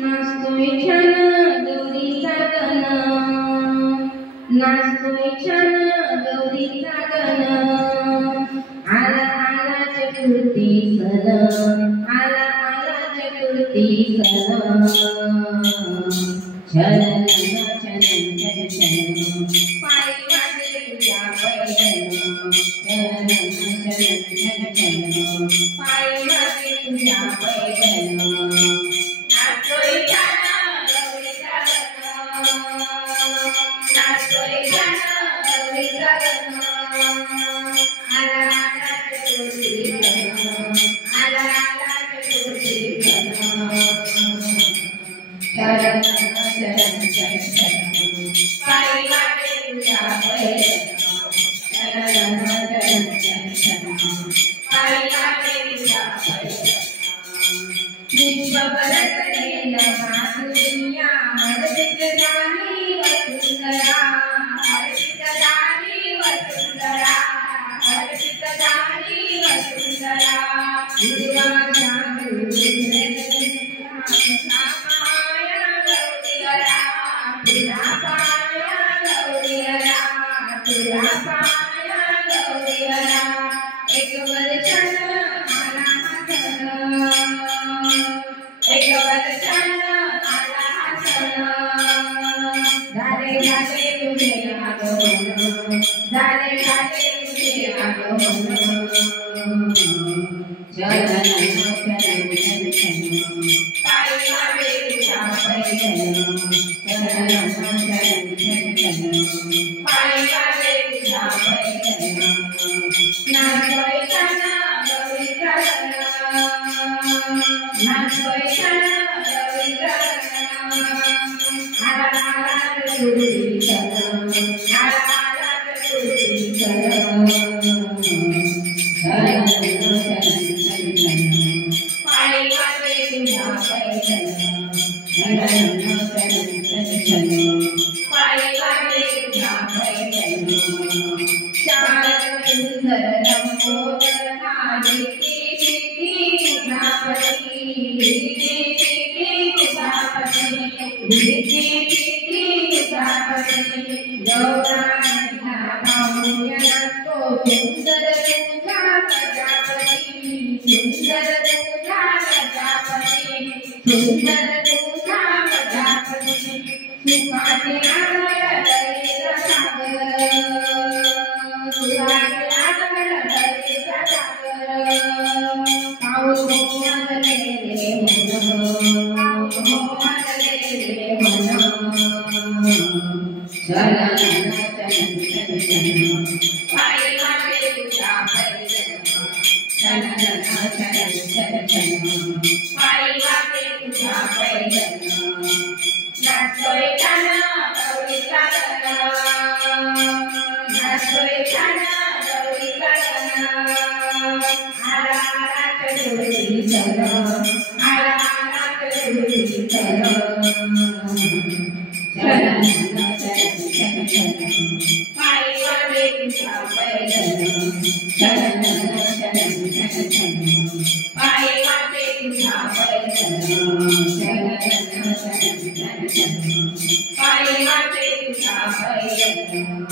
नाचतोय छान गौरीचा गण, नाचतोय छान गौरीचा गण, आला आला चतुर्थी सण, आला आला चतुर्थी सण, छलन छलन छलन छलन पायी वाजले तुझ्या पैठण, छलन छलन छलन छलन पायी वाजले तुझ्या पैठण. नाचतोय छान गौरीचा गण, नाचतोय छान गौरीचा गण, आला आला चतुर्थी सण, आला आला चतुर्थी सण, छलन छलन छलन छलन पायी वाजले तुझ्या पैठण, छलन छलन छलन छलन पायी वाजले तुझ्या पैठण. विश्व बरसलेला माधुर्या हर्षित झाली वसुंधरा, हर्षित झाली वसुंधरा, हर्षित झाली वसुंधरा. दुर्वासा तुझा पाया गौरीवरा, तुझा पाया गौरीवरा, तुझा पाया गौरीवरा. एक वर्षान आला सण, एक वर्षान आला सण, झाले झाले तुझे आगमन, झाले झाले तुझे आगमन. छलन छलन छलन छलन पायी वाजले तुझ्या पैठण, छलन छलन छलन छलन पायी वाजले तुझ्या पैठण. नाचतोय छान गौरीचा गण, नाचतोय छान गौरीचा गण, आला आला चतुर्थी सण, आला आला चतुर्थी सण, छलन छलन छलन छलन पायी वाजले तुझ्या पैठण, छलन छलन छलन छलन पायी वाजले तुझ्या पैठण. सुंदर लंबोदर नागिती सिद्धी उधापती, सिद्धी सिद्धी उधापती, सिद्धी सिद्धी उधापती. गौरांना पाहुण्या तो सुंदर तुझा प्रजापती, सुंदर तुझा प्रजापती, सुंदर तुझा प्रजापती. सुखाचे आगर दरेचा सागर, सुखाचे आगर दरेचा सागर. पाऊस मोहनले रे मन, पाऊस मोहनले रे मन. छलन छलन छलन छलन पायी वाजले तुझ्या पैठण, छलन छलन छलन छलन पायी वाजले तुझ्या पैठण. नाचतोय छान गौरीचा गण, नाचतोय छान गौरीचा गण, आला आला चतुर्थी सण, आला आला चतुर्थी सण. छलन छलन छलन छलन पायी वाजले तुझ्या पैठण, छलन छलन छलन छलन पायी वाजले तुझ्या पैठण, छलन छलन छलन छलन पायी वाजले तुझ्या पैठण.